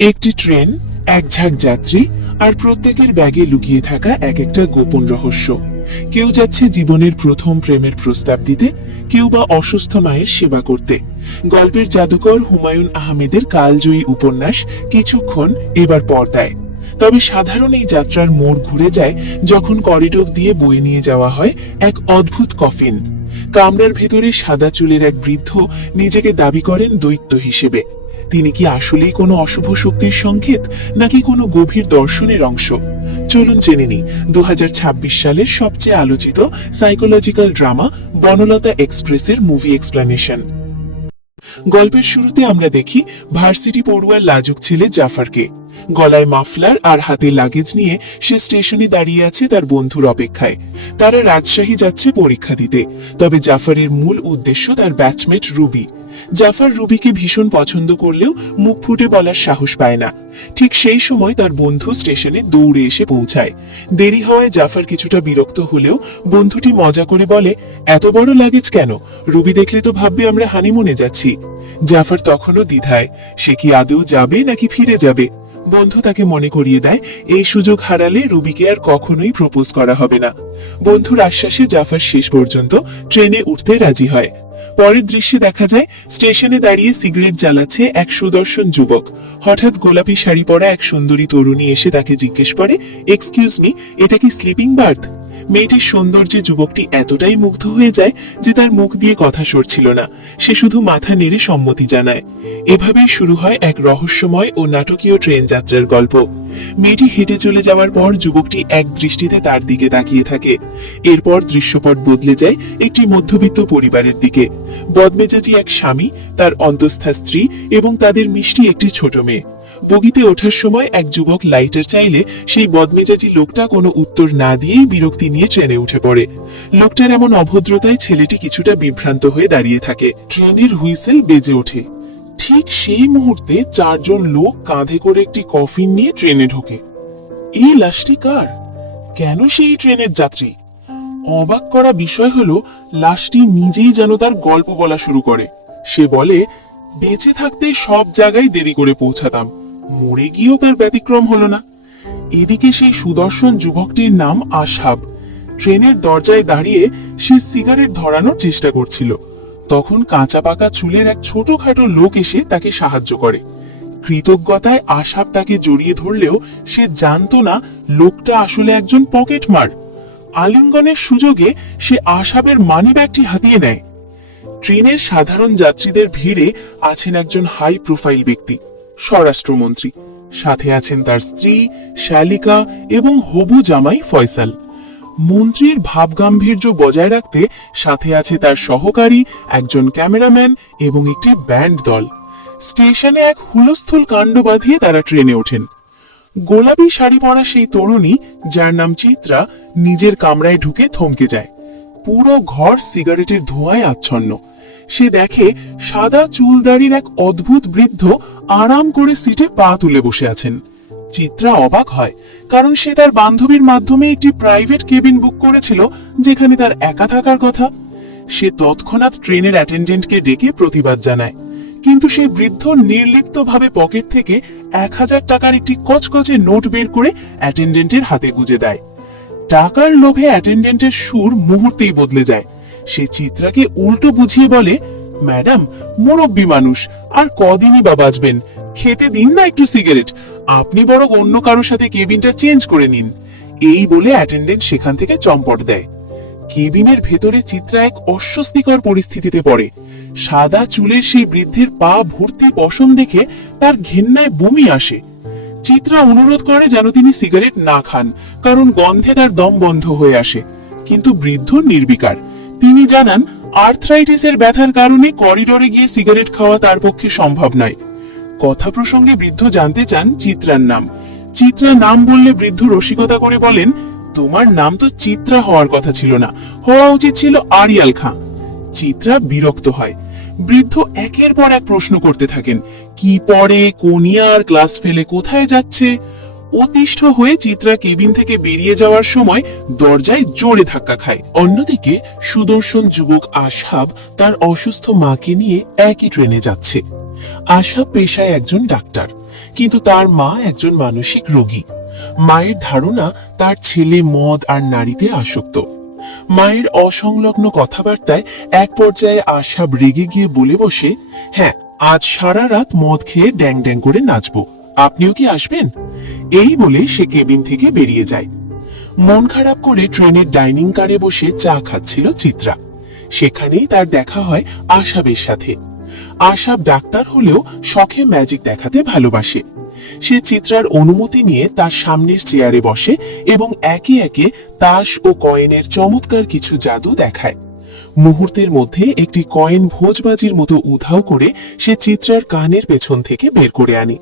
একটি ট্রেন, এক ঝাঁক যাত্রী, আর প্রত্যেকের ব্যাগে লুকিয়ে থাকা এক একটা গোপন রহস্য। কেউ যাচ্ছে জীবনের প্রথম প্রেমের প্রস্তাব দিতে, কেউ বা অসুস্থ মায়ের সেবা করতে। গল্পের জাদুকর হুমায়ুন আহমেদের কালজয়ী উপন্যাস কিছুক্ষণ এবার পর্দায়। তবে সাধারণ এই যাত্রার মোড় ঘুরে যায় যখন করিডোর দিয়ে বয়ে নিয়ে যাওয়া হয় এক অদ্ভুত কফিন। কামরার ভেতরে সাদা চুলের এক বৃদ্ধ নিজেকে দাবি করেন দৈত্য হিসেবে। তিনি কি আসলেই কোনো অশুভ শক্তির সংকেত, নাকি কোনো গভীর দর্শনের অংশ? চলুন জেনে নিই 2026 সালের সবচেয়ে আলোচিত সাইকোলজিক্যাল ড্রামা বনলতা এক্সপ্রেসের মুভি এক্সপ্লানেশন। গল্পের শুরুতে আমরা দেখি ভার্সিটি পড়ুয়ার লাজুক ছেলে জাফরকে। গলায় মাফলার আর হাতে লাগেজ নিয়ে সে স্টেশনে দাঁড়িয়ে আছে তার বন্ধুর অপেক্ষায়। তারা রাজশাহী যাচ্ছে পরীক্ষা দিতে। তবে জাফরের মূল উদ্দেশ্য তার ব্যাচমেট রুবি। জাফর রুবিকে ভীষণ পছন্দ করলেও মুখ ফুটে বলার সাহস পায় না। ঠিক সেই সময় তার বন্ধু স্টেশনে দৌড়ে এসে পৌঁছায়। দেরি হওয়ায় জাফর কিছুটা বিরক্ত হলেও বন্ধুটি মজা করে বলে, এত বড় লাগেজ কেন? রুবি দেখলে তো ভাববে আমরা হানিমুনে যাচ্ছি। জাফর তখনও দ্বিধায়, সে কি আদৌ যাবে নাকি ফিরে যাবে। বন্ধু তাকে মনে করিয়ে দেয় এই সুযোগ হারালে রুবিকে আর কখনোই প্রপোজ করা হবে না। বন্ধুর আশ্বাসে জাফর শেষ পর্যন্ত ট্রেনে উঠতে রাজি হয়। পরের দৃশ্যে দেখা যায় স্টেশনে দাঁড়িয়ে সিগারেট জ্বালাচ্ছে এক সুদর্শন যুবক। হঠাৎ গোলাপি শাড়ি পরা এক সুন্দরী তরুণী এসে তাকে জিজ্ঞেস করে, এক্সকিউজ মি, এটা কি স্লিপিং বার্থ? মেয়েটির সৌন্দর্যে যুবকটি এতটাই মুগ্ধ হয়ে যায় যে তার মুখ দিয়ে কথা সরছিল না। সে শুধু মাথা নেড়ে সম্মতি জানায়। এভাবেই শুরু হয় এক রহস্যময় ও নাটকীয় ট্রেন যাত্রার গল্প। মেয়েটি হেঁটে চলে যাওয়ার পর যুবকটি এক দৃষ্টিতে তার দিকে তাকিয়ে থাকে। এরপর দৃশ্যপট বদলে যায় একটি মধ্যবিত্ত পরিবারের দিকে। বদমেজাজি এক স্বামী, তার অন্তঃস্থা স্ত্রী এবং তাদের মিষ্টি একটি ছোট মেয়ে। বগিতে ওঠার সময় এক যুবক লাইটার চাইলে সেই বদমেজাজি লোকটা কোনো উত্তর না দিয়েই বিরক্তি নিয়ে ট্রেনে উঠে পড়ে। লোকটার এমন অভদ্রতায় ছেলেটি কিছুটা বিভ্রান্ত হয়ে দাঁড়িয়ে থাকে। ট্রেনের হুইসেল বেজে ওঠে। ঠিক সেই মুহূর্তে চারজন লোক কাঁধে করে একটি কফিন নিয়ে ট্রেনে ঢোকে। এই লাশটি কার? কেন সেই ট্রেনের যাত্রী? অবাক করা বিষয় হলো লাশটি নিজেই যেন তার গল্প বলা শুরু করে। সে বলে, বেঁচে থাকতে সব জায়গায় দেরি করে পৌঁছাতাম, মরে গিয়েও তার ব্যতিক্রম হলো না। এদিকে সেই সুদর্শন যুবকটির নাম আশাব। ট্রেনের দরজায় দাঁড়িয়ে সে সিগারেট ধরানোর চেষ্টা করছিল। তখন কাঁচা পাকা চুলের এক ছোটখাটো লোক এসে তাকে সাহায্য করে। কৃতজ্ঞতায় আশাব তাকে জড়িয়ে ধরলেও সে জানতো না লোকটা আসলে একজন পকেটমার। আলিঙ্গনের সুযোগে সে আশাবের মানিব্যাগটি হাতিয়ে নেয়। ট্রেনের সাধারণ যাত্রীদের ভিড়ে আছেন একজন হাই প্রোফাইল ব্যক্তি, স্বরাষ্ট্রমন্ত্রী। সাথে আছেন তার স্ত্রী শালিকা এবং হবু জামাই ফয়সাল। মন্ত্রীর ভাবগাম্ভীর্য বজায় রাখতে সাথে আছে তার সহকারী, একজন ক্যামেরাম্যান এবং একটি ব্যান্ড দল। স্টেশনে এক হুলস্থুল কাণ্ড বাঁধিয়ে তারা ট্রেনে ওঠেন। গোলাপি শাড়ি পরা সেই তরুণী, যার নাম চিত্রা, নিজের কামরায় ঢুকে থমকে যায়। পুরো ঘর সিগারেটের ধোঁয়ায় আচ্ছন্ন। সে দেখে সাদা চুলদাড়ির এক অদ্ভুত বৃদ্ধ আরাম করে সিটে পা তুলে বসে আছেন। চিত্রা অবাক হয়, কারণ সে তার বান্ধবীর মাধ্যমে একটি প্রাইভেট কেবিন বুক করেছিল যেখানে তার একা থাকার কথা। সে তৎক্ষণাৎ ট্রেনের অ্যাটেন্ডেন্টকে ডেকে প্রতিবাদ জানায়, কিন্তু সেই বৃদ্ধ নির্লিপ্তভাবে পকেট থেকে 1000 টাকার একটি কচকচে নোট বের করে অ্যাটেন্ডেন্টের হাতে গুজে দেয়। টাকার লোভে অ্যাটেন্ডেন্টের সুর মুহূর্তেই বদলে যায়। সে চিত্রাকে উল্টো বুঝিয়ে বলে, ম্যাডাম, মুরব্বী মানুষ, আর কদিনই বা বাঁচবেন, খেতে দিন না একটু সিগারেট, আপনি বরং অন্য কারোর সাথে কেবিনটা চেঞ্জ করে নিন। এই বলে অ্যাটেন্ডেন্ট সেখান থেকে চম্পট দেয়। কেবিনের ভেতরে চিত্রা এক অস্বস্তিকর পরিস্থিতিতে পড়ে। সাদা চুলের সেই বৃদ্ধের পা ভর্তি পশম দেখে তার ঘেন্নায় বমি আসে। চিত্রা অনুরোধ করে যেন তিনি সিগারেট না খান, কারণ গন্ধে তার দম বন্ধ হয়ে আসে। কিন্তু বৃদ্ধ নির্বিকার। তিনি জানান আর্থ্রাইটিসের ব্যথার কারণে করিডোরে গিয়ে সিগারেট খাওয়া তার পক্ষে সম্ভব নয়। কথা প্রসঙ্গে বৃদ্ধ জানতে চান চিত্রার নাম। চিত্রা নাম বললে বৃদ্ধ রসিকতা করে বলেন, তোমার নাম তো চিত্রা হওয়ার কথা ছিল না, হওয়া উচিত ছিল আরিয়াল খাঁ। চিত্রা বিরক্ত হয়। বৃদ্ধ একের পর এক প্রশ্ন করতে থাকেন, কি পড়ে, কোন ইয়ার, ক্লাস ফেলে কোথায় যাচ্ছে। অতিষ্ঠ হয়ে চিত্রা কেবিন থেকে বেরিয়ে যাওয়ার সময় দরজায় জোরে ধাক্কা খায়। অন্যদিকে সুদর্শন যুবক আশাব তার অসুস্থ মাকে নিয়ে একই ট্রেনে যাচ্ছে। আশা পেশায় একজন ডাক্তার, কিন্তু তার মা একজন মানসিক রোগী। মায়ের ধারণা তার ছেলে মদ আর নারীতে আসক্ত। মায়ের অসংলগ্ন কথাবার্তায় এক পর্যায়ে আশা রেগে গিয়ে বলে বসে, হ্যাঁ, আজ সারা রাত মদ খেয়ে ড্যাং ড্যাং করে নাচবো, আপনিও কি আসবেন? এই বলে সে কেবিন থেকে বেরিয়ে যায়। মন খারাপ করে ট্রেনের ডাইনিং কারে বসে চা খাচ্ছিল চিত্রা। সেখানেই তার দেখা হয় আশাবের সাথে। আশা ডাক্তার হলেও শখে ম্যাজিক দেখাতে ভালোবাসে। সে চিত্রার অনুমতি নিয়ে তার সামনের চেয়ারে বসে এবং একে একে তাস ও কয়েনের চমৎকার কিছু জাদু দেখায়। মুহূর্তের মধ্যে একটি কয়েন ভোজবাজির মতো উধাও করে সে চিত্রার কানের পেছন থেকে বের করে আনে।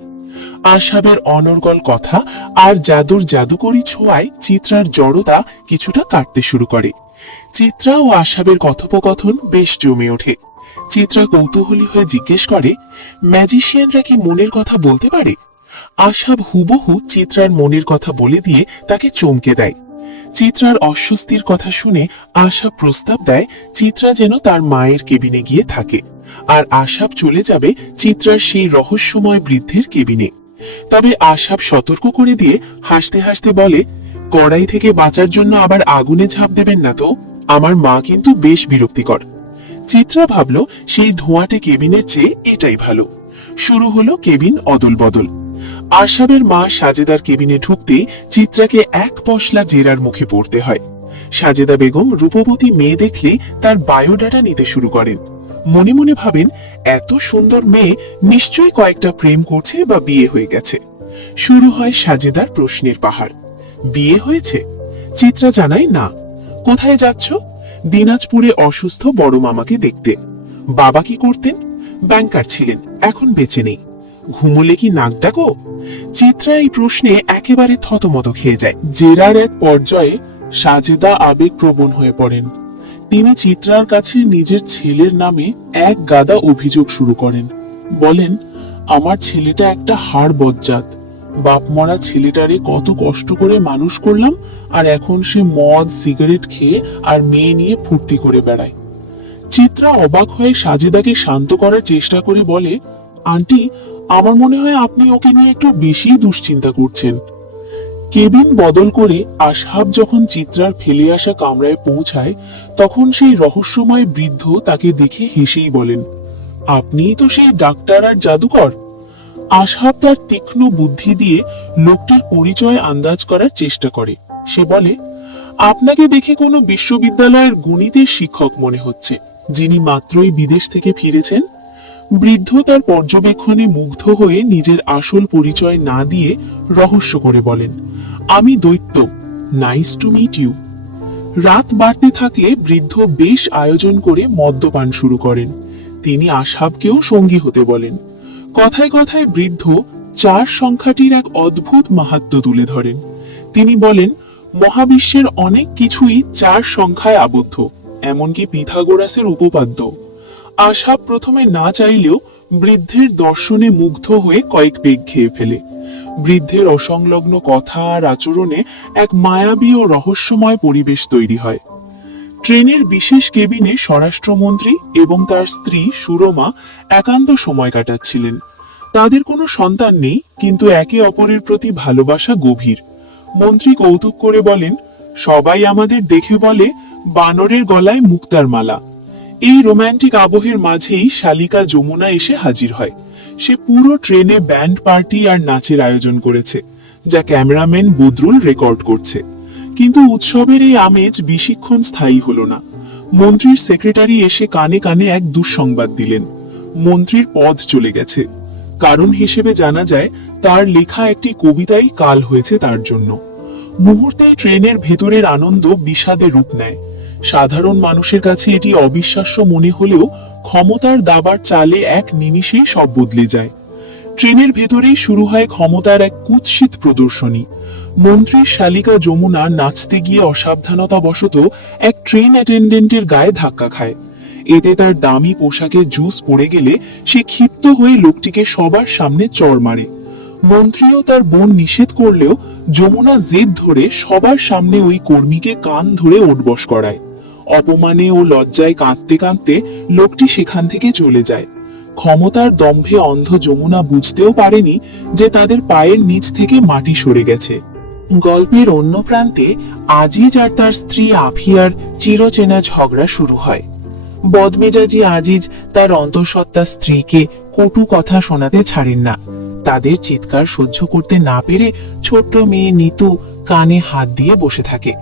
আশাবের অনর্গল কথা আর জাদুর জাদুকরি ছোঁয়ায় চিত্রার জড়তা কিছুটা কাটতে শুরু করে। চিত্রা ও আশাবের কথোপকথন বেশ জমে ওঠে। চিত্রা কৌতূহলী হয়ে জিজ্ঞেস করে, ম্যাজিশিয়ানরা কি মনের কথা বলতে পারে? আশাব হুবহু চিত্রার মনের কথা বলে দিয়ে তাকে চমকে দেয়। চিত্রার অস্বস্তির কথা শুনে আশাব প্রস্তাব দেয় চিত্রা যেন তার মায়ের কেবিনে গিয়ে থাকে, আর আশাব চলে যাবে চিত্রার সেই রহস্যময় বৃদ্ধের কেবিনে। তবে আশাব সতর্ক করে দিয়ে হাসতে হাসতে বলে, কড়াই থেকে বাঁচার জন্য আবার আগুনে ঝাঁপ দেবেন না তো, আমার মা কিন্তু বেশ বিরক্তিকর। চিত্রা ভাবল সেই ধোঁয়াটে কেবিনের চেয়ে এটাই ভালো। শুরু হলো কেবিন অদল বদল। আশাবের মা সাজেদার কেবিনে ঢুকতেই চিত্রাকে এক পশলা জেরার মুখে পড়তে হয়। সাজেদা বেগম রূপবতী মেয়ে দেখলেই তার বায়োডাটা নিতে শুরু করেন। মনে মনে ভাবেন, এত সুন্দর মেয়ে নিশ্চয়ই কয়েকটা প্রেম করছে বা বিয়ে হয়ে গেছে। শুরু হয় সাজেদার প্রশ্নের পাহাড়। বিয়ে হয়েছে? চিত্রা জানায় না। কোথায় যাচ্ছ? দিনাজপুরে অসুস্থ বড় মামাকে দেখতে। বাবা কি করতেন? ব্যাংকার ছিলেন, এখন বেঁচে নেই। ঘুমোলে কি নাক ডাকো? চিত্রা এই প্রশ্নে একেবারে থতমত খেয়ে যায়। জেরার এক পর্যায়ে সাজেদা আবেগপ্রবণ হয়ে পড়েন। তিনি চিত্রার কাছে নিজের ছেলের নামে এক গাদা অভিযোগ শুরু করেন। বলেন, আমার ছেলেটা একটা হাড় বজ্জাত, বাপ মরা ছেলেটারে কত কষ্ট করে মানুষ করলাম, আর এখন সে মদ সিগারেট খেয়ে আর মেয়ে নিয়ে ফুর্তি করে বেড়ায়। চিত্রা অবাক হয়ে সাজেদাকে শান্ত করার চেষ্টা করে বলে, আন্টি, আমার মনে হয় আপনি ওকে নিয়ে একটু বেশি দুশ্চিন্তা করছেন। কেবিন বদল করে আশহাব যখন চিত্রার ফেলে আসা কামরায় পৌঁছায়, তখন সেই রহস্যময় বৃদ্ধ তাকে দেখে হেসেই বলেন, আপনিই তো সেই ডাক্তার আর জাদুকর। আশহাব তার তীক্ষ্ণ বুদ্ধি দিয়ে লোকটির পরিচয় আন্দাজ করার চেষ্টা করে। সে বলে, আপনাকে দেখে কোনো বিশ্ববিদ্যালয়ের গণিতের শিক্ষক মনে হচ্ছে, যিনি মাত্রই বিদেশ থেকে ফিরেছেন। বৃদ্ধ তার পর্যবেক্ষণে মুগ্ধ হয়ে নিজের আসল পরিচয় না দিয়ে রহস্য করে বলেন, আমি দৈত্য, নাইস টু মিট ইউ। রাত বাড়তে থাকলে বৃদ্ধ বেশ আয়োজন করে মদ্যপান শুরু করেন। তিনি আশহাবকেও সঙ্গী হতে বলেন। কথায় কথায় বৃদ্ধ 4 সংখ্যাটির এক অদ্ভুত মাহাত্ম্য তুলে ধরেন। তিনি বলেন, মহাবিশ্বের অনেক কিছুই 4 সংখ্যায় আবদ্ধ, এমনকি পিথাগোরাসের উপপাদ্য। আশহাব প্রথমে না চাইলেও বৃদ্ধের দর্শনে মুগ্ধ হয়ে কয়েক পেগ খেয়ে ফেলে। বৃদ্ধের অসংলগ্ন কথা আর আচরণে এক মায়াবী ও রহস্যময় পরিবেশ তৈরি হয়। ট্রেনের বিশেষ কেবিনে স্বরাষ্ট্রমন্ত্রী এবং তার স্ত্রী সুরমা একান্ত সময় কাটাচ্ছিলেন। তাদের কোনো সন্তান নেই, কিন্তু একে অপরের প্রতি ভালোবাসা গভীর। মন্ত্রী কৌতুক করে বলেন, সবাই আমাদের দেখে বলে বানরের গলায় মুক্তার মালা। এই রোমান্টিক আবহের মাঝেই শালিকা যমুনা এসে হাজির হয়। সে পুরো ট্রেনে ব্যান্ড পার্টি আর নাচের আয়োজন করেছে, যা ক্যামেরাম্যান বদরুল রেকর্ড করছে। কিন্তু উৎসবের এই আমেজ বেশিক্ষণ স্থায়ী হলো না। মন্ত্রীর সেক্রেটারি এসে কানে কানে এক দুঃসংবাদ দিলেন, মন্ত্রীর পদ চলে গেছে। কারণ হিসেবে জানা যায়, তার লেখা একটি কবিতাই কাল হয়েছে তার জন্য। মুহূর্তেই ট্রেনের ভেতরের আনন্দ বিষাদে রূপ নেয়। সাধারণ মানুষের কাছে এটি অবিশ্বাস্য মনে হলেও ক্ষমতার দাবার চালে এক নিমিষেই সব বদলে যায়। ট্রেনের ভেতরেই শুরু হয় ক্ষমতার এক কুৎসিত প্রদর্শনী। মন্ত্রীর শালিকা যমুনা নাচতে গিয়ে অসাবধানতা বশত এক ট্রেন অ্যাটেন্ডেন্টের গায়ে ধাক্কা খায়। এতে তার দামি পোশাকে জুস পড়ে গেলে সে ক্ষিপ্ত হয়ে লোকটিকে সবার সামনে চড় মারে। মন্ত্রীও তার বোন নিষেধ করলেও যমুনা জেদ ধরে সবার সামনে ওই কর্মীকে কান ধরে ওঠবস করায়। অপমানে ও লজ্জায় কাঁদতে কাঁদতে লোকটি সেখান থেকে চলে যায়। ক্ষমতার দম্ভে অন্ধ যমুনা বুঝতেও পারেনি যে তাদের পায়ের নিচ থেকে মাটি সরে গেছে। গল্পের অন্য প্রান্তে আজিজ আর তার স্ত্রী আফিয়ার চিরচেনা ঝগড়া শুরু হয়। বদমেজাজি আজিজ তার অন্তঃসত্ত্বা স্ত্রীকে কটু কথা শোনাতে ছাড়েন না। তাদের চিৎকার সহ্য করতে না পেরে ছোট্ট মেয়ে নিতু কানে হাত দিয়ে বসে থাকে।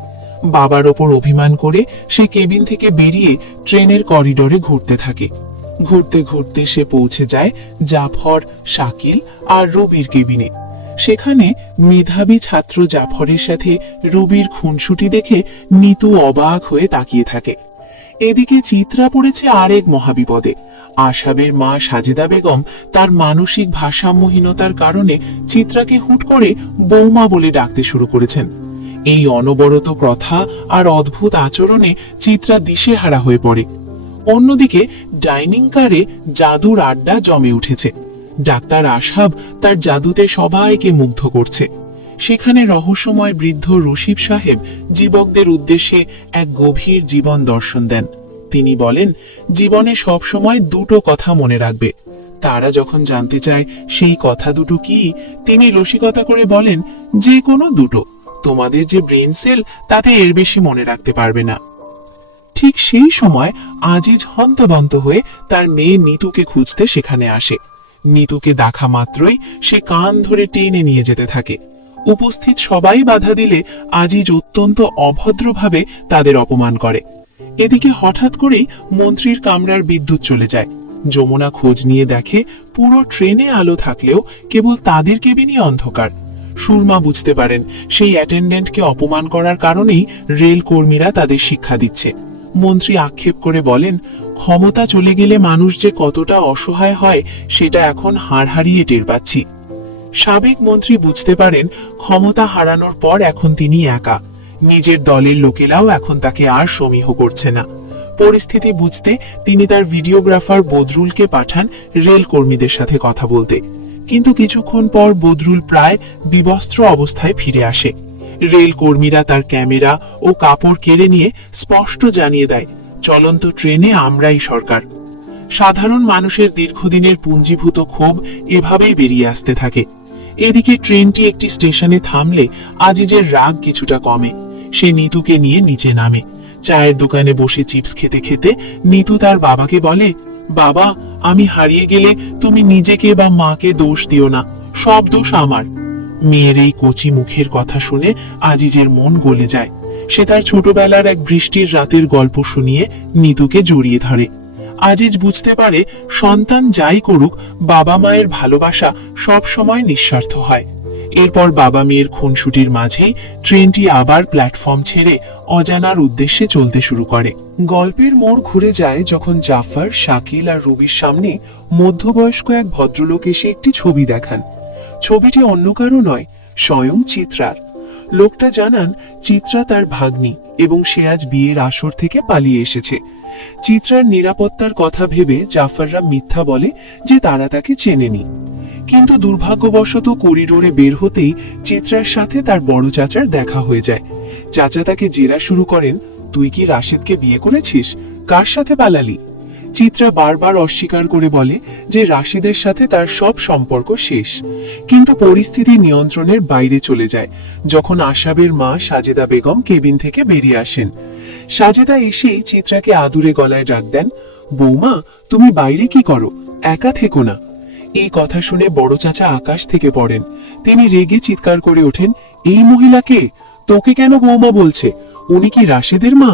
বাবার ওপর অভিমান করে সে কেবিন থেকে বেরিয়ে ট্রেনের করিডোরে ঘুরতে থাকে। ঘুরতে ঘুরতে সে পৌঁছে যায় জাফর, শাকিল আর রুবির কেবিনে। সেখানে মেধাবী ছাত্র জাফরের সাথে রুবির খুনসুটি দেখে নিতু অবাক হয়ে তাকিয়ে থাকে। এদিকে চিত্রা পড়েছে আরেক মহাবিপদে। আশাবের মা সাজেদা বেগম তার মানসিক ভারসাম্যহীনতার কারণে চিত্রাকে হুট করে বৌমা বলে ডাকতে শুরু করেছেন। এই অনবরত কথা আর অদ্ভুত আচরণে চিত্রা দিশেহারা হয়ে পড়ে। অন্যদিকে ডাইনিং কারে জাদুর আড্ডা জমে উঠেছে। ডাক্তার আশাব তার জাদুতে সবাইকে মুগ্ধ করছে। সেখানে রহস্যময় বৃদ্ধ রশিদ সাহেব যুবকদের উদ্দেশ্যে এক গভীর জীবন দর্শন দেন। তিনি বলেন, জীবনে সব সময় দুটো কথা মনে রাখবে। তারা যখন জানতে চায় সেই কথা দুটো কি, তিনি রসিকতা করে বলেন, যে কোনো দুটো। তোমাদের যে ব্রেন সেল, তাতে এর বেশি মনে রাখতে পারবে না। ঠিক সেই সময় আজিজ হন্তদন্ত হয়ে তার মেয়ে নিতুকে খুঁজতে সেখানে আসে। নিতুকে দেখা মাত্রই সে কান ধরে টেনে নিয়ে যেতে থাকে। উপস্থিত সবাই বাধা দিলে আজিজ অত্যন্ত অভদ্রভাবে তাদের অপমান করে। এদিকে হঠাৎ করেই মন্ত্রীর কামরার বিদ্যুৎ চলে যায়। যমুনা খোঁজ নিয়ে দেখে পুরো ট্রেনে আলো থাকলেও কেবল তাদের কেবিনই অন্ধকার। সুরমা বুঝতে পারেন সেই অ্যাটেন্ডেন্টকে অপমান করার কারণেই রেল কর্মীরা তাদের শিক্ষা দিচ্ছে। মন্ত্রী আক্ষেপ করে বলেন, ক্ষমতা চলে গেলে মানুষ যে কতটা অসহায় হয় সেটা এখন হাড় হারিয়ে টের পাচ্ছি। সাবেক মন্ত্রী বুঝতে পারেন ক্ষমতা হারানোর পর এখন তিনি একা। নিজের দলের লোকেরাও এখন তাকে আর সমীহ করছে না। পরিস্থিতি বুঝতে তিনি তার ভিডিওগ্রাফার বদরুলকে পাঠান রেল কর্মীদের সাথে কথা বলতে। কিন্তু কিছুক্ষণ পর বদরুল প্রায় বিবস্ত্র অবস্থায় ফিরে আসে। রেল কর্মীরা তার ক্যামেরা ও কাপড় কেড়ে নিয়ে স্পষ্ট জানিয়ে দেয়, চলন্ত ট্রেনে আমরাই সরকার। সাধারণ মানুষের দীর্ঘদিনের পুঞ্জীভূত ক্ষোভ এভাবেই বেরিয়ে আসতে থাকে। এদিকে ট্রেনটি একটি স্টেশনে থামলে আজিজের রাগ কিছুটা কমে। সে নিতুকে নিয়ে নিচে নামে। চায়ের দোকানে বসে চিপস খেতে খেতে নিতু তার বাবাকে বলে, বাবা, আমি হারিয়ে গেলে তুমি নিজেকে বা মাকে দোষ দিও না, সব দোষ আমার। মেয়ের এই কচি মুখের কথা শুনে আজিজের মন গলে যায়। সে তার ছোটবেলার এক বৃষ্টির রাতের গল্প শুনিয়ে নিতুকে জড়িয়ে ধরে। আজিজ বুঝতে পারে সন্তান যাই করুক, বাবা মায়ের ভালোবাসা সব সময় নিঃস্বার্থ হয়। এরপর বাবা মেয়ের খুনসুটির মাঝেই ট্রেনটি আবার প্ল্যাটফর্ম ছেড়ে অজানার উদ্দেশ্যে চলতে শুরু করে। গল্পের মোড় ঘুরে যায় যখন জাফর, শাকিল আর রুবির সামনে মধ্যবয়স্ক এক ভদ্রলোক এসে একটি ছবি দেখান। ছবিটি অন্য কারো নয়, স্বয়ং চিত্রার। লোকটা জানান চিত্রা তার ভাগ্নি এবং সে আজ বিয়ের আসর থেকে পালিয়ে এসেছে। চিত্রার নিরাপত্তার কথা ভেবে জাফররা মিথ্যা বলে যে তারা তাকে চেনেনি। কিন্তু দুর্ভাগ্যবশত করিডোরে বের হতেই চিত্রার সাথে তার বড় চাচার দেখা হয়ে যায়। চাচা তাকে জেরা শুরু করেন, তুই কি রাশেদকে বিয়ে করেছিস? কার সাথে পালালি? চিত্রা বারবার অস্বীকার করে বলে যে রাশেদের সাথে তার সব সম্পর্ক শেষ। কিন্তু পরিস্থিতি নিয়ন্ত্রণের বাইরে চলে যায় যখন আশাবের মা সাজেদা বেগম কেবিন থেকে বেরিয়ে আসেন। সাজেদা এসেই চিত্রাকে আদুরে গলায় ডাক দেন, বৌমা, তুমি বাইরে কি করো? একা থেকো না। এই কথা শুনে বড় চাচা আকাশ থেকে পড়েন। তিনি রেগে চিৎকার করে ওঠেন, এই মহিলাকে তোকে কেন বৌমা বলছে? উনি কি রাশেদের মা?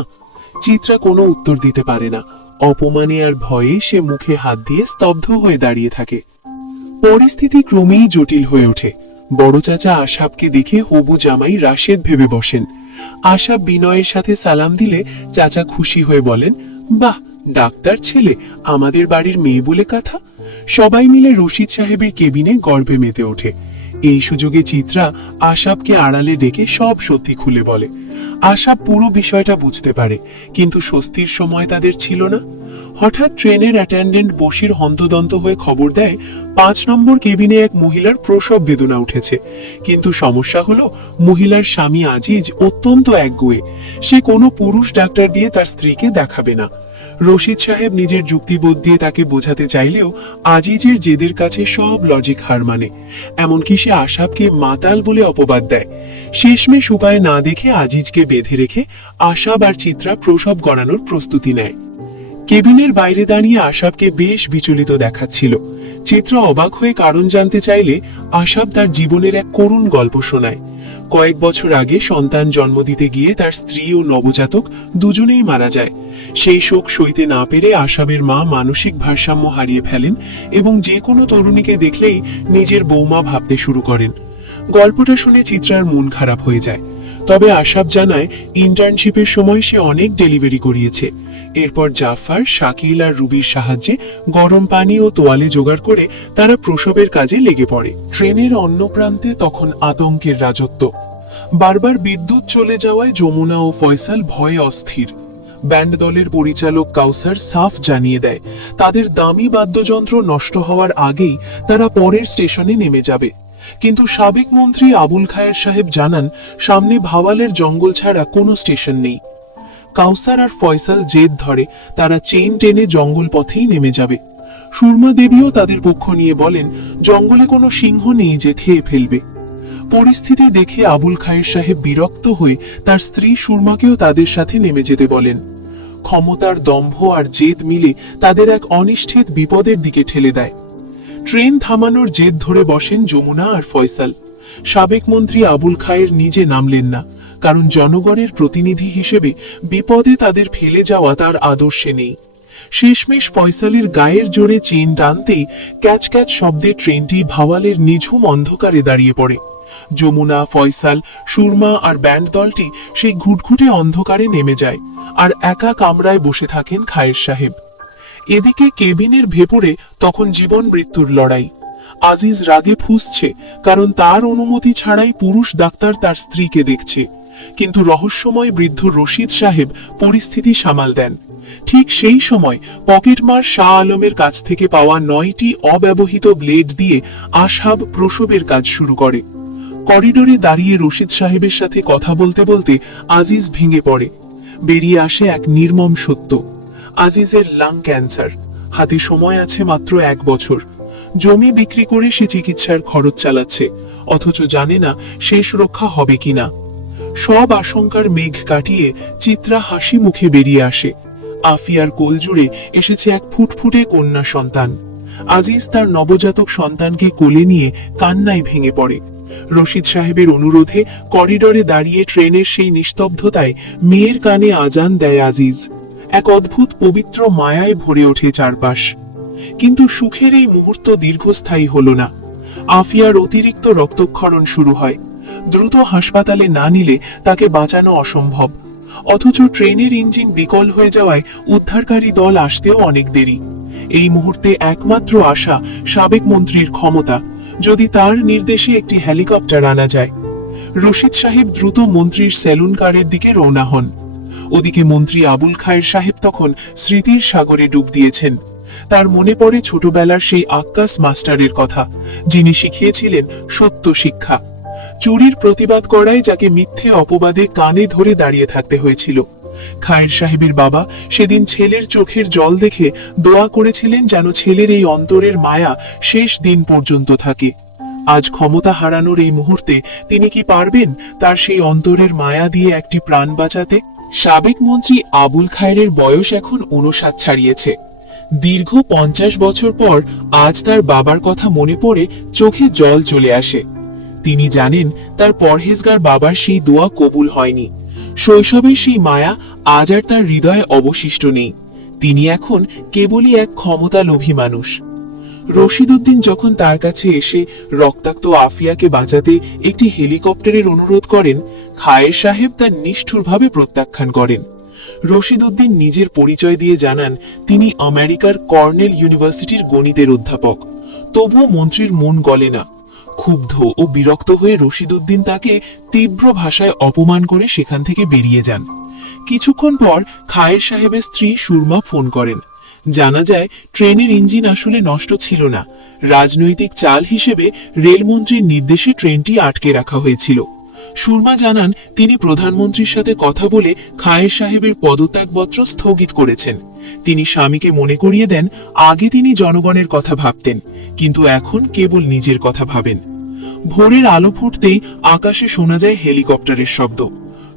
চিত্রা কোনো উত্তর দিতে পারে না। অপমানে আর ভয়ে সে মুখে হাত দিয়ে স্তব্ধ হয়ে দাঁড়িয়ে থাকে। পরিস্থিতি ক্রমেই জটিল হয়ে ওঠে। বড় চাচা আশাবকে দেখে হবু জামাই রাশেদ ভেবে বসেন। আশাব বিনয়ের সাথে সালাম দিলে চাচা খুশি হয়ে বলেন, বাহ, ডাক্তার ছেলে, আমাদের বাড়ির মেয়ে বলে কথা। সবাই মিলে রশিদ সাহেবের কেবিনে গর্বে মেতে ওঠে। এই সুযোগে চিত্রা আশাবকে আড়ালে ডেকে সব সত্যি খুলে বলে। আশাব পুরো বিষয়টা বুঝতে পারে, কিন্তু স্বস্তির সময় তাদের ছিল না। হঠাৎ ট্রেনের অ্যাটেন্ডেন্ট বশির হন্তদন্ত হয়ে খবর দেয় 5 নম্বর কেবিনে এক মহিলার প্রসব বেদনা উঠেছে। কিন্তু সমস্যা হলো মহিলার স্বামী আজিজ অত্যন্ত একগুঁয়ে। সে কোনো পুরুষ ডাক্তার দিয়ে তার স্ত্রীকে দেখাবে না। রশিদ সাহেব নিজের যুক্তিবোধ দিয়ে তাকে বোঝাতে চাইলেও আজিজের জেদের কাছে সব লজিক হার মানে। এমনকি সে আশাবকে মাতাল বলে অপবাদ দেয়। শেষমেশ উপায় না দেখে আজিজকে বেঁধে রেখে আশাব আর চিত্রা প্রসব করানোর প্রস্তুতি নেয়। কেবিনের বাইরে দাঁড়িয়ে আশাবকে বেশ বিচলিত দেখাচ্ছিল। চিত্রা অবাক হয়ে কারণ জানতে চাইলে আশাব তার জীবনের এক করুণ গল্প শোনায়। কয়েক বছর আগে সন্তান জন্ম দিতে গিয়ে তার স্ত্রী ও নবজাতক দুজনেই মারা যায়। সেই শোক সইতে না পেরে আশাবের মা মানসিক ভারসাম্য হারিয়ে ফেলেন এবং যে কোনো তরুণীকে দেখলেই নিজের বৌমা ভাবতে শুরু করেন। গল্পটা শুনে চিত্রার মন খারাপ হয়ে যায়। তবে আশাব জানায় ইন্টার্নশিপের সময় সে অনেক ডেলিভারি করিয়েছে। এরপর জাফর, শাকিল আর রুবির সাহায্যে গরম পানি ও তোয়ালে জোগাড় করে তারা প্রসবের কাজে লেগে পড়ে। ট্রেনের অন্য প্রান্তে তখন আতঙ্কের রাজত্ব। বারবার বিদ্যুৎ চলে যাওয়ায় যমুনা ও ফয়সাল ভয়ে অস্থির। ব্যান্ড দলের পরিচালক কাউসার সাফ জানিয়ে দেয় তাদের দামি বাদ্যযন্ত্র নষ্ট হওয়ার আগেই তারা পরের স্টেশনে নেমে যাবে। কিন্তু সাবেক মন্ত্রী আবুল খায়ের সাহেব জানান সামনে ভাওয়ালের জঙ্গল ছাড়া কোনো স্টেশন নেই। কাউসার আর ফয়সাল জেদ ধরে তারা চেইন টেনে জঙ্গল পথেই নেমে যাবে। সুরমা দেবীও তাদের পক্ষ নিয়ে বলেন জঙ্গলে কোনো সিংহ নেই যে খেয়ে ফেলবে। পরিস্থিতি দেখে আবুল খায়ের সাহেব বিরক্ত হয়ে তার স্ত্রী সুরমাকেও তাদের সাথে নেমে যেতে বলেন। ক্ষমতার দম্ভ আর জেদ মিলে তাদের এক অনিশ্চিত বিপদের দিকে ঠেলে দেয়। ট্রেন থামানোর জেদ ধরে বসেন যমুনা আর ফয়সাল। সাবেক মন্ত্রী আবুল খায়ের নিজে নামলেন না, কারণ জনগণের প্রতিনিধি হিসেবে বিপদে তাদের ফেলে যাওয়া তার আদর্শে নেই। শেষমেশ ফয়সালের গায়ের জোরে চেন টানতেই ক্যাচ ক্যাচ শব্দে ট্রেনটি ভাওয়ালের নিঝুম অন্ধকারে দাঁড়িয়ে পড়ে। যমুনা, ফয়সাল, সুরমা আর ব্যান্ড দলটি সেই ঘুটঘুটে অন্ধকারে নেমে যায়, আর একা কামরায় বসে থাকেন খায়ের সাহেব। এদিকে কেবিনের ভেতরে তখন জীবন মৃত্যুর লড়াই। আজিজ রাগে ফুঁসছে, কারণ তার অনুমতি ছাড়াই পুরুষ ডাক্তার তার স্ত্রীকে দেখছে। কিন্তু রহস্যময় বৃদ্ধ রশিদ সাহেব পরিস্থিতি সামাল দেন। ঠিক সেই সময় পকেটমার শাহ আলমের কাছ থেকে পাওয়া 9টি অব্যবহৃত ব্লেড দিয়ে আশাব প্রসবের কাজ শুরু করে। করিডোরে দাঁড়িয়ে রশিদ সাহেবের সাথে কথা বলতে বলতে আজিজ ভেঙে পড়ে। বেরিয়ে আসে এক নির্মম সত্য, আজিজের লাং ক্যান্সার। হাতে সময় আছে মাত্র 1 বছর। জমি বিক্রি করে সে চিকিৎসার খরচ চালাচ্ছে, অথচ জানে না শেষ রক্ষা হবে কিনা। সব আশঙ্কার মেঘ কাটিয়ে চিত্রা হাসি মুখে বেরিয়ে আসে। আফিয়ার কোল জুড়ে এসেছে এক ফুটফুটে কন্যা সন্তান। আজিজ তার নবজাতক সন্তানকে কোলে নিয়ে কান্নায় ভেঙে পড়ে। রশিদ সাহেবের অনুরোধে করিডোরে দাঁড়িয়ে ট্রেনের সেই নিস্তব্ধতায় মেয়ের কানে আজান দেয় আজিজ। এক অদ্ভুত পবিত্র মায়ায় ভরে ওঠে চারপাশ। কিন্তু সুখের এই মুহূর্ত দীর্ঘস্থায়ী হলো না। আফিয়ার অতিরিক্ত রক্তক্ষরণ শুরু হয়। দ্রুত হাসপাতালে না নিলে তাকে বাঁচানো অসম্ভব। অথচ ট্রেনের ইঞ্জিন বিকল হয়ে যাওয়ায় উদ্ধারকারী দল আসতেও অনেক দেরি। এই মুহূর্তে একমাত্র আশা সাবেক মন্ত্রীর ক্ষমতা, যদি তার নির্দেশে একটি হেলিকপ্টার আনা যায়। রশিদ সাহেব দ্রুত মন্ত্রীর সেলুন কারের দিকে রওনা হন। ওদিকে মন্ত্রী আবুল খায়ের সাহেব তখন স্মৃতির সাগরে ডুব দিয়েছেন। তার মনে পড়ে ছোটবেলার সেই আক্কাস মাস্টারের কথা, যিনি শিখিয়েছিলেন সত্য শিক্ষা। চুরির প্রতিবাদ করায় যাকে মিথ্যে অপবাদে কানে ধরে দাঁড়িয়ে থাকতে হয়েছিল। খায়ের সাহেবের বাবা সেদিন ছেলের চোখের জল দেখে দোয়া করেছিলেন যেন ছেলের এই অন্তরের মায়া শেষ দিন পর্যন্ত থাকে। আজ ক্ষমতা হারানোর এই মুহূর্তে তিনি কি পারবেন তার সেই অন্তরের মায়া দিয়ে একটি প্রাণ বাঁচাতে? সাবেক মন্ত্রী আবুল খায়ের বয়স এখন 59 ছাড়িয়েছে। দীর্ঘ 50 বছর পর আজ তার বাবার কথা মনে পড়ে চোখে জল চলে আসে। তিনি জানেন তার পরহেজগার বাবার সেই দোয়া কবুল হয়নি। শৈশবের সেই মায়া আজ আর তার হৃদয়ে অবশিষ্ট নেই। তিনি এখন কেবলই এক ক্ষমতালোভী মানুষ। রশিদ উদ্দিন যখন তার কাছে এসে রক্তাক্ত আফিয়াকে বাঁচাতে একটি হেলিকপ্টারের অনুরোধ করেন, খায়ের সাহেব তার নিষ্ঠুরভাবে প্রত্যাখ্যান করেন। রশিদ উদ্দিন নিজের পরিচয় দিয়ে জানান তিনি আমেরিকার কর্নেল ইউনিভার্সিটির গণিতের অধ্যাপক। তবুও মন্ত্রীর মন গলে না। ক্ষুব্ধ ও বিরক্ত হয়ে রশিদ উদ্দিন তাকে তীব্র ভাষায় অপমান করে সেখান থেকে বেরিয়ে যান। কিছুক্ষণ পর খায়ের সাহেবের স্ত্রী সুরমা ফোন করেন। জানা যায় ট্রেনের ইঞ্জিন আসলে নষ্ট ছিল না। রাজনৈতিক চাল হিসেবে রেলমন্ত্রীর নির্দেশে ট্রেনটি আটকে রাখা হয়েছিল। সুরমা জানান তিনি প্রধানমন্ত্রীর সাথে কথা বলে খায়ের সাহেবের পদত্যাগপত্র স্থগিত করেছেন তিনি স্বামীকে মনে করিয়ে দেন আগে তিনি জনগণের কথা ভাবতেন, কিন্তু এখন কেবল নিজের কথা ভাবেন। ভোরের আলো ফুটতেই আকাশে শোনা যায় হেলিকপ্টারের শব্দ।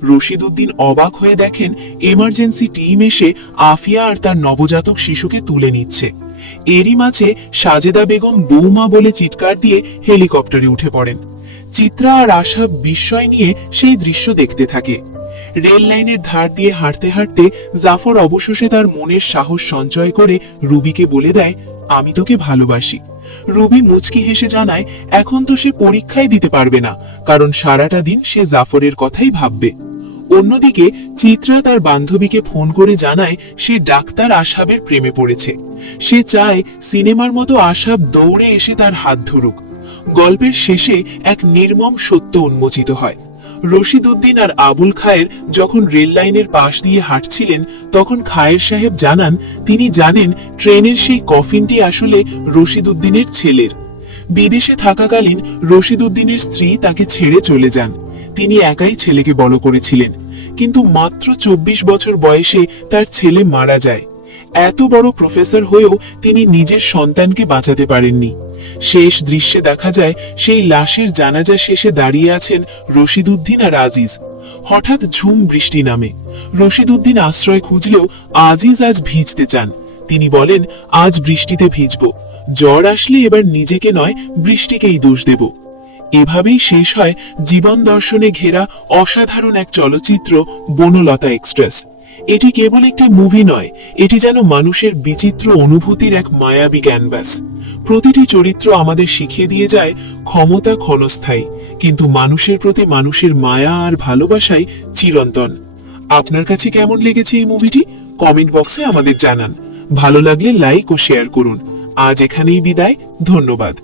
রশিদ উদ্দিন অবাক হয়ে দেখেন এমার্জেন্সি টিম এসে আফিয়া আর তার নবজাতক শিশুকে তুলে নিচ্ছে। এরই মাঝে সাজেদা বেগম বৌমা বলে চিৎকার দিয়ে হেলিকপ্টারে উঠে পড়েন। চিত্রা আর আশা বিস্ময় নিয়ে সেই দৃশ্য দেখতে থাকে। রেল লাইনের ধার দিয়ে হাঁটতে হাঁটতে জাফর অবশেষে তার মনের সাহস সঞ্চয় করে রুবিকে বলে দেয়, আমি তোকে ভালোবাসি। রুবি মুচকি হেসে জানায় এখন তো সে পরীক্ষাই দিতে পারবে না, কারণ সারাটা দিন সে জাফরের কথাই ভাববে। অন্যদিকে চিত্রা তার বান্ধবীকে ফোন করে জানায় সে ডাক্তার আশাবের প্রেমে পড়েছে। সে চায় সিনেমার মতো আশাব দৌড়ে এসে তার হাত ধরুক। গল্পের শেষে এক নির্মম সত্য উন্মোচিত হয়। রশিদ উদ্দিন আর আবুল খায়ের যখন রেল লাইনের পাশ দিয়ে হাঁটছিলেন, তখন খায়ের সাহেব জানান তিনি জানেন ট্রেনের সেই কফিনটি আসলে রশিদ উদ্দিনের ছেলের। বিদেশে থাকাকালীন রশিদ উদ্দিনের স্ত্রী তাকে ছেড়ে চলে যান। তিনি একাই ছেলেকে বড় করেছিলেন, কিন্তু মাত্র 24 বছর বয়সে তার ছেলে মারা যায়। এত বড় প্রফেসর হয়েও তিনি নিজের সন্তানকে বাঁচাতে পারেননি। শেষ দৃশ্যে দেখা যায় সেই লাশের জানাজা শেষে দাঁড়িয়ে আছেন রশিদ উদ্দিন আর আজিজ। হঠাৎ ঝুম বৃষ্টি নামে। রশিদ উদ্দিন আশ্রয় খুঁজলেও আজিজ আজ ভিজতে চান। তিনি বলেন, আজ বৃষ্টিতে ভিজব, জ্বর আসলে এবার নিজেকে নয় বৃষ্টিকেই দোষ দেব। এভাবেই শেষ হয় জীবন দর্শনে ঘেরা অসাধারণ এক চলচ্চিত্র বনলতা এক্সপ্রেস। এটি কেবল একটি মুভি নয়, এটি যেন মানুষের বিচিত্র অনুভূতির এক মায়াবী ক্যানভাস। প্রতিটি চরিত্র আমাদের শিখিয়ে দিয়ে যায় ক্ষমতা ক্ষণস্থায়ী, কিন্তু মানুষের প্রতি মানুষের মায়া আর ভালোবাসাই চিরন্তন। আপনার কাছে কেমন লেগেছে এই মুভিটি কমেন্ট বক্সে আমাদের জানান। ভালো লাগলে লাইক ও শেয়ার করুন। আজ এখানেই বিদায়, ধন্যবাদ।